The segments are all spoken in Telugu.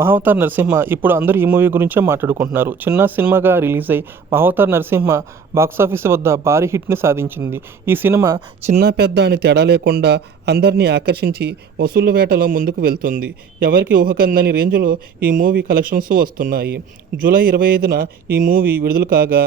మహావతార్ నరసింహ ఇప్పుడు అందరూ ఈ మూవీ గురించే మాట్లాడుకుంటున్నారు. చిన్న సినిమాగా రిలీజ్ అయి మహావతార్ నరసింహ బాక్సాఫీస్ వద్ద భారీ హిట్ని సాధించింది. ఈ సినిమా చిన్న పెద్ద అని తేడా లేకుండా అందరినీ ఆకర్షించి వసూళ్ల వేటలో ముందుకు వెళ్తుంది. ఎవరికి ఊహకందని రేంజ్లో ఈ మూవీ కలెక్షన్స్ వస్తున్నాయి. జూలై 25న ఈ మూవీ విడుదల కాగా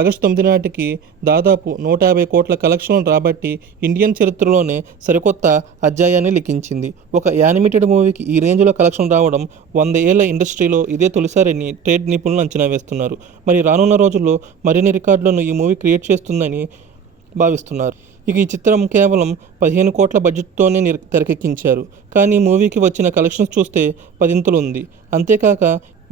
ఆగస్టు 9 నాటికి దాదాపు 150 కోట్ల కలెక్షన్లు రాబట్టి ఇండియన్ చరిత్రలోనే సరికొత్త అధ్యాయాన్ని లిఖించింది. ఒక యానిమేటెడ్ మూవీకి ఈ రేంజ్లో కలెక్షన్ రావడం 100 ఏళ్ల ఇండస్ట్రీలో ఇదే తొలిసారని ట్రేడ్ నిపుణులు అంచనా వేస్తున్నారు. మరి రానున్న రోజుల్లో మరిన్ని రికార్డులను ఈ మూవీ క్రియేట్ చేస్తుందని భావిస్తున్నారు. ఇక ఈ చిత్రం కేవలం 15 కోట్ల బడ్జెట్తోనే తెరకెక్కించారు. కానీ మూవీకి వచ్చిన కలెక్షన్స్ చూస్తే పదింతలు ఉంది. అంతేకాక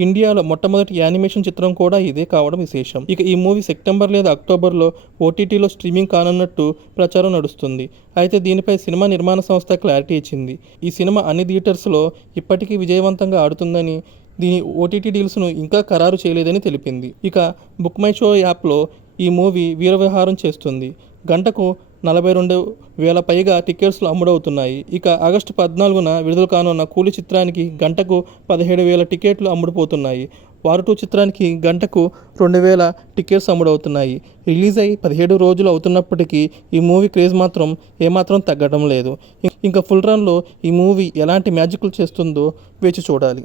ఇండియాలో మొట్టమొదటి యానిమేషన్ చిత్రం కూడా ఇదే కావడం విశేషం. ఇక ఈ మూవీ సెప్టెంబర్ లేదా అక్టోబర్లో ఓటీటీలో స్ట్రీమింగ్ కానున్నట్టు ప్రచారం నడుస్తుంది. అయితే దీనిపై సినిమా నిర్మాణ సంస్థ క్లారిటీ ఇచ్చింది. ఈ సినిమా అన్ని థియేటర్స్లో ఇప్పటికీ విజయవంతంగా ఆడుతుందని, దీని ఓటీటీ డీల్స్ను ఇంకా ఖరారు చేయలేదని తెలిపింది. ఇక బుక్ మై షో యాప్లో ఈ మూవీ వీరవిహారం చేస్తుంది. గంటకు 42,000 పైగా టికెట్స్లు అమ్ముడవుతున్నాయి. ఇక ఆగస్టు 14న విడుదల కానున్న కూలీ చిత్రానికి గంటకు 17,000 టికెట్లు అమ్ముడుపోతున్నాయి. వార్ 2 చిత్రానికి గంటకు 2,000 టికెట్స్ అమ్ముడవుతున్నాయి. రిలీజ్ అయి 17 రోజులు అవుతున్నప్పటికీ ఈ మూవీ క్రేజ్ మాత్రం ఏమాత్రం తగ్గడం లేదు. ఇంకా ఫుల్ రన్లో ఈ మూవీ ఎలాంటి మ్యాజిక్లు చేస్తుందో వేచి చూడాలి.